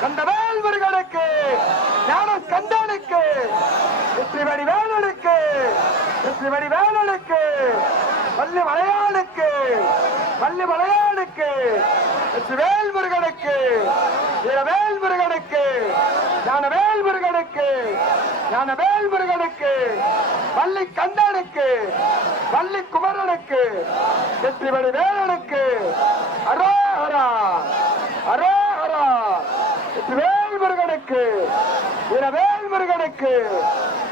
கந்தவேல் முருகனுக்கு ஞான கண்டனுக்கு வெற்றிவடி வேலனுக்கு வெற்றிவடி வேலனுக்கு பள்ளி மலையாளுக்கு பள்ளி மலையானுக்கு வெற்றிவேல் முருகனுக்கு வீரவேல் முருகனுக்கு ஞானவேல் முருகனுக்கு ஞானவேல் முருகனுக்கு பள்ளி கண்டனுக்கு பள்ளி குமரனுக்கு வெற்றிவடி வேலனுக்கு ஹரா அரே ஹரா வேல் முருகனுக்கு வீரவேல் முருகனுக்கு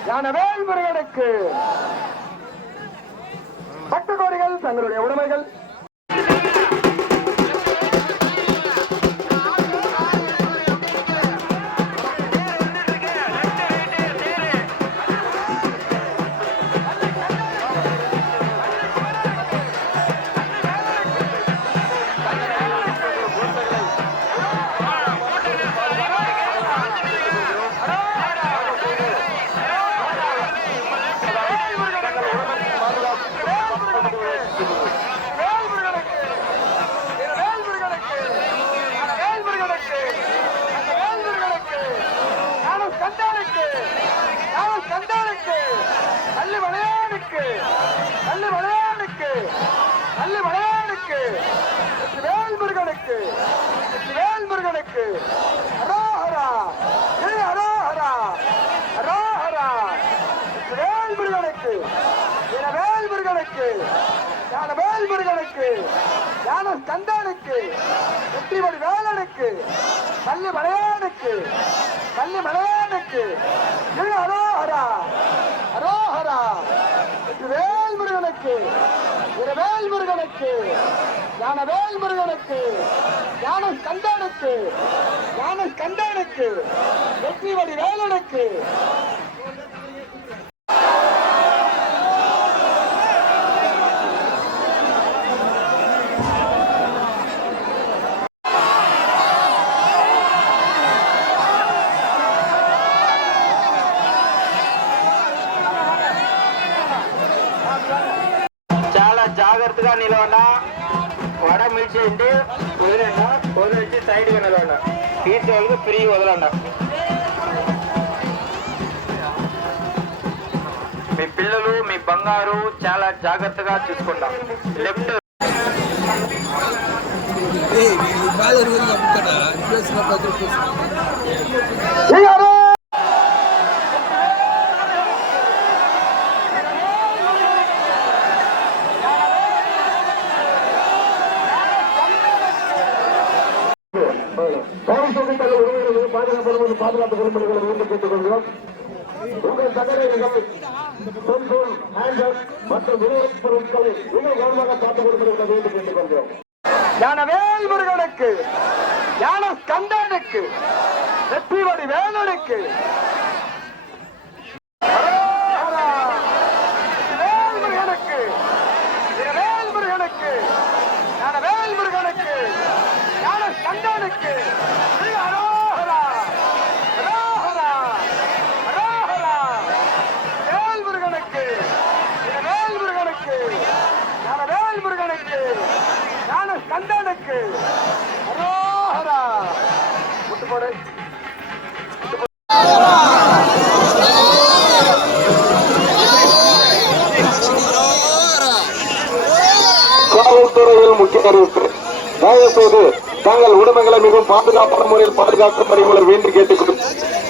ஞானவேல் முருகனுக்கு நல்ல மலையானுக்கு வேல் முருகனுக்கு வேல் முருகனுக்கு. அரோஹரா ஏய் அரோஹரா அரோஹரா வேல் முருகனுக்கு வேல் முருகனுக்கு ஞானவேல் முருகனுக்கு ஞான கந்தானுக்கு வெற்றிமணி வேலனுக்கு பள்ளி மலையானுக்கு பள்ளி மலையானுக்கு ஏய் அரோஹரா அரோஹரா வேல் முருகனுக்கு வேல் முருகனுக்கு ஞானவேல் முருகனுக்கு ஞான கந்தானுக்கு ஞான கந்தானுக்கு வெற்றிமணி வேலனுக்கு జాగ్రత్తగా నిలవండా వడ మిర్చేయండి వదిలేండి. వదిలేసి సైడ్గా నిలవండి. తీసే వాళ్ళకి ఫ్రీ వదలండి. మీ పిల్లలు మీ బంగారు చాలా జాగ్రత్తగా చూసుకుంటాం. లెఫ్ట్ ஏய் நீ மேல இருக்கிறது அப்படித்தானே ரிப்ளேஸ் பாதுகாப்பு உரிமைகளை மீண்டும் கேட்டுக்கொள்கிறோம். உங்கள் தகவல்கள் செல்போன் மற்றும் விநியோக பொருட்களை மிக கவனமாக பார்த்துக் கொடுப்பதை வேண்டும் கேட்டுக்கொள்கிறோம். ஞானவேல் முருகனுக்கு ஞான கண்டனுக்கு வெற்றிவடி வேலனுக்கு அரோகரா. வேல் முருகனுக்கு வேல் முருகனுக்கு ஞானவேல் முருகனுக்கு ஞான கண்டனுக்கு ஸ்ரீ அரோகரா அரோகரா அரோகரா வேல் முருகனுக்கு வேல் முருகனுக்கு ஞானவேல் முருகனுக்கு ஞான கண்டனுக்கு அரோகரா முட்டு போடு காவல்துறையில் முக்கிய அறிவிப்பு. தயவு செய்து தங்கள் உடமைகளை மிகவும் பாதுகாப்பான முறையில் பாதுகாக்கும்படி உங்களை வேண்டி கேட்டுக்கொள்கிறேன்.